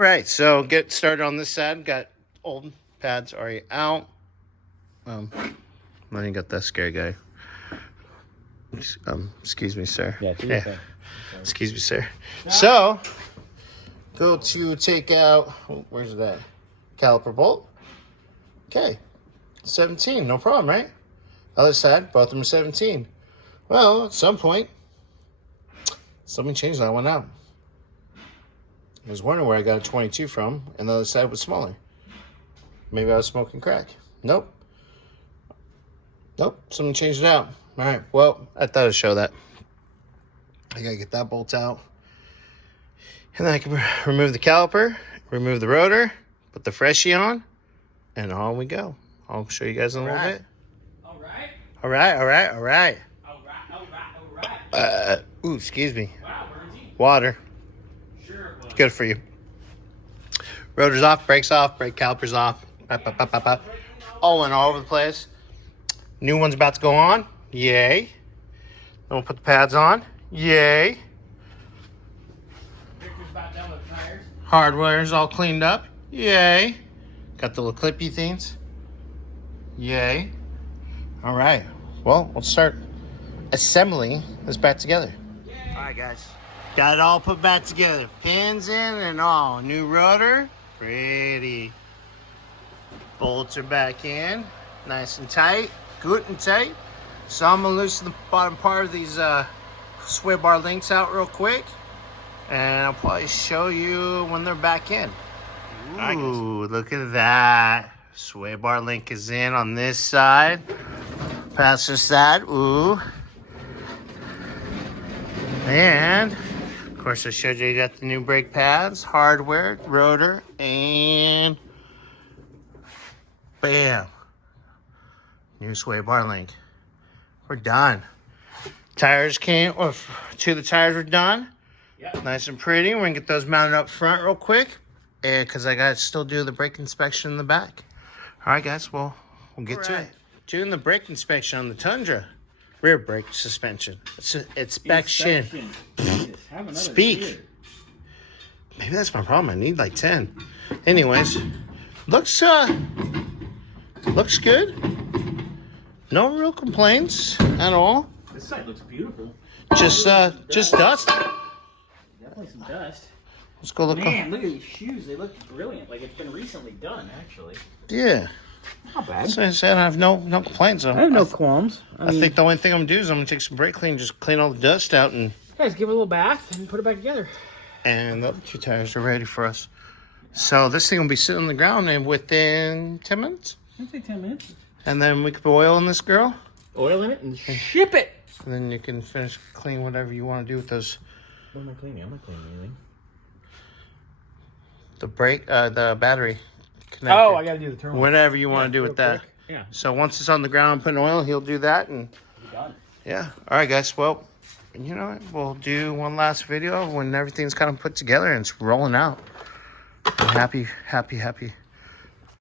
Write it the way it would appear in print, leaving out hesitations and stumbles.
Right, so get started on this side. Got old pads already out. Then you got that scary guy. Excuse me, sir. Yeah. Excuse me, sir. So, go to take out, where's that? Caliper bolt. Okay, 17, no problem, right? Other side, both of them are 17. Well, at some point, somebody changed that one out. I was wondering where I got a 22 from, and the other side was smaller. Maybe I was smoking crack. Nope, someone changed it out. All right, well, I thought I'd show that. I gotta get that bolt out. And then I can remove the caliper, remove the rotor, put the freshie on, and on we go. I'll show you guys in a little bit. All right. Ooh, excuse me. Wow, Bernsey. Water. Sure it was. Good for you. Rotor's off, brake calipers off. All over the place. New one's about to go on. Yay. Then we'll put the pads on. Yay. Victor's about done with the tires. Hardware's all cleaned up. Yay. Got the little clippy things. Yay. All right. Well, let's start assembling this back together. Yay. All right, guys. Got it all put back together. Pins in and all. New rotor. Pretty. Bolts are back in. Nice and tight. Good and tight. So I'm going to loosen the bottom part of these sway bar links out real quick. And I'll probably show you when they're back in. Ooh, look at that. Sway bar link is in on this side. Passenger side. Ooh. And, of course, I showed you got the new brake pads, hardware, rotor, and bam. New sway bar link. We're done. Tires came, or two of the tires were done. Yep. Nice and pretty. We're gonna get those mounted up front real quick, and because I gotta still do the brake inspection in the back. All right, guys. Well, we'll get to it. Doing the brake inspection on the Tundra, rear brake suspension. It's an inspection. Jesus, have another Speak. beer. Maybe that's my problem. I need like 10. Anyways, looks good. No real complaints at all. This side looks beautiful. Just dust. Definitely some dust. Let's go look. Man, look at these shoes. They look brilliant. Like it's been recently done, actually. Yeah. Not bad. So I said I have no complaints. I have no qualms. I think the only thing I'm gonna do is I'm gonna take some brake clean, just clean all the dust out, and guys, give it a little bath and put it back together. And the other two tires are ready for us. So this thing will be sitting on the ground and within 10 minutes. I'd say 10 minutes. And then we can put oil in this girl. Oil in it and ship it. And then you can finish clean whatever you want to do with those. What am I cleaning? I'm not cleaning anything. The brake, the battery connector. Oh, I got to do the terminal. Whatever you want to do with that. Quick. Yeah. So once it's on the ground putting oil, he'll do that. And Done. yeah. All right, guys. Well, you know what? We'll do one last video when everything's kind of put together and it's rolling out. I'm happy.